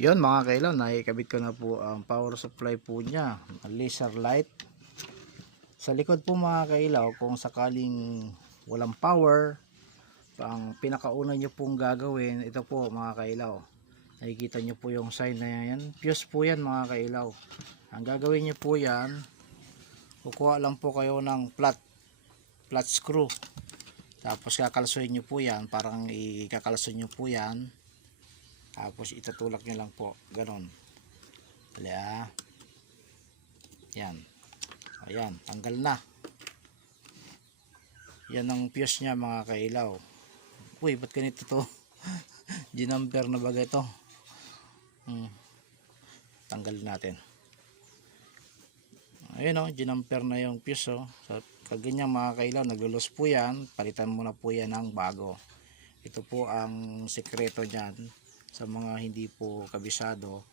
Yun mga kailaw, naikabit ko na po ang power supply po niya, laser light. Sa likod po mga kailaw, kung sakaling walang power, ang pinakauna nyo pong gagawin, ito po mga kailaw, nakikita nyo po yung sign na yan, fuse po yan mga kailaw. Ang gagawin nyo po yan, kukuha lang po kayo ng flat screw, tapos kakalsuhin nyo po yan, parang ikakalsun nyo po yan, tapos itutulak nyo lang po ganon. Wala. Yan. Ayan, tanggal na. Yan ang fuse nya mga kailaw. Uy, ba't ganito to? Ginamper na bagay to. Tanggal natin. Ayun o, ginamper na yung fuse o. So, kaganyan mga kailaw, naglulos po yan. Palitan mo na po yan ng bago. Ito po ang sekreto dyan sa mga hindi po kabisado.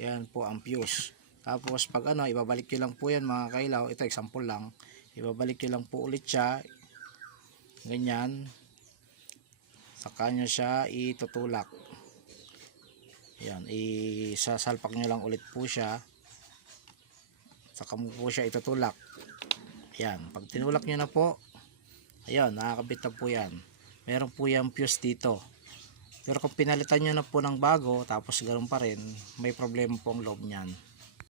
Yan po ang fuse. Tapos pag ano, ibabalik nyo lang po yan mga kailaw. Ito example lang. Ibabalik nyo lang po ulit siya. Ganyan. Saka nyo siya itutulak. Yan. Isasalpak nyo lang ulit po siya. Saka mo po siya itutulak. Yan. Pag tinulak nyo na po, ayun, nakakabit na po yan. Meron po yung fuse dito. Pero kung pinalitan nyo na po ng bago, tapos ganoon pa rin, may problema po ang loob nyan.